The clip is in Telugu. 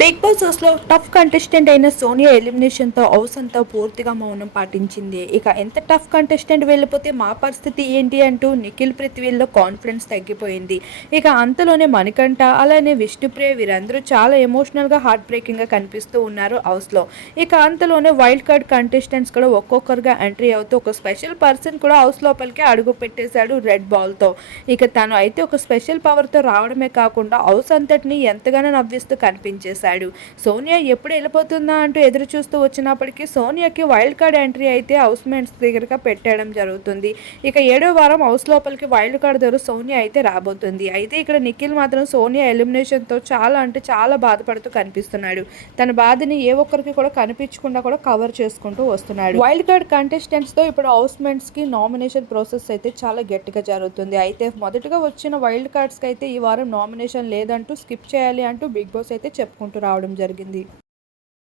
బిగ్ బాస్ హౌస్లో టఫ్ కంటెస్టెంట్ అయిన సోనియా ఎలిమినేషన్తో హౌస్ అంతా పూర్తిగా మౌనం పాటించింది. ఇక ఎంత టఫ్ కంటెస్టెంట్ వెళ్ళిపోతే మా పరిస్థితి ఏంటి అంటూ నిఖిల్ పృథ్వీల్లో కాన్ఫిడెన్స్ తగ్గిపోయింది. ఇక అంతలోనే మణికంఠ అలానే విష్ణుప్రియ వీరందరూ చాలా ఎమోషనల్గా హార్ట్ బ్రేకింగ్గా కనిపిస్తూ ఉన్నారు హౌస్లో. ఇక అంతలోనే వైల్డ్ కార్డ్ కంటెస్టెంట్స్ కూడా ఒక్కొక్కరుగా ఎంట్రీ అవుతూ ఒక స్పెషల్ పర్సన్ కూడా హౌస్ లోపలికి అడుగు పెట్టేశాడు రెడ్ బాల్తో. ఇక తను అయితే ఒక స్పెషల్ పవర్తో రావడమే కాకుండా హౌస్ అంతటిని ఎంతగానో నవ్విస్తూ కనిపించేశాడు. సోనియా ఎప్పుడు వెళ్ళిపోతుందా అంటూ ఎదురు చూస్తూ వచ్చినప్పటికీ సోనియాకి వైల్డ్ కార్డ్ ఎంట్రీ అయితే హౌస్ మేట్స్ దగ్గరగా పెట్టడం జరుగుతుంది. ఇక 7వ వారం హౌస్ లోపలికి వైల్డ్ కార్డ్ ద్వారా సోనియా అయితే రాబోతుంది. అయితే ఇక్కడ నిఖిల్ మాత్రం సోనియా ఎలిమినేషన్తో చాలా అంటే చాలా బాధపడుతూ కనిపిస్తున్నాడు. తన బాధని ఏ ఒక్కరికి కూడా కనిపించకుండా కూడా కవర్ చేసుకుంటూ వస్తున్నాడు. వైల్డ్ కార్డ్ కంటెస్టెంట్స్తో ఇప్పుడు హౌస్ మేట్స్కి నామినేషన్ ప్రాసెస్ అయితే చాలా గట్టిగా జరుగుతుంది. అయితే మొదటగా వచ్చిన వైల్డ్ కార్డ్స్కి అయితే ఈ వారం నామినేషన్ లేదంటూ స్కిప్ చేయాలి అంటూ బిగ్ బాస్ అయితే చెప్పుకుంటూ రావడం జరిగింది.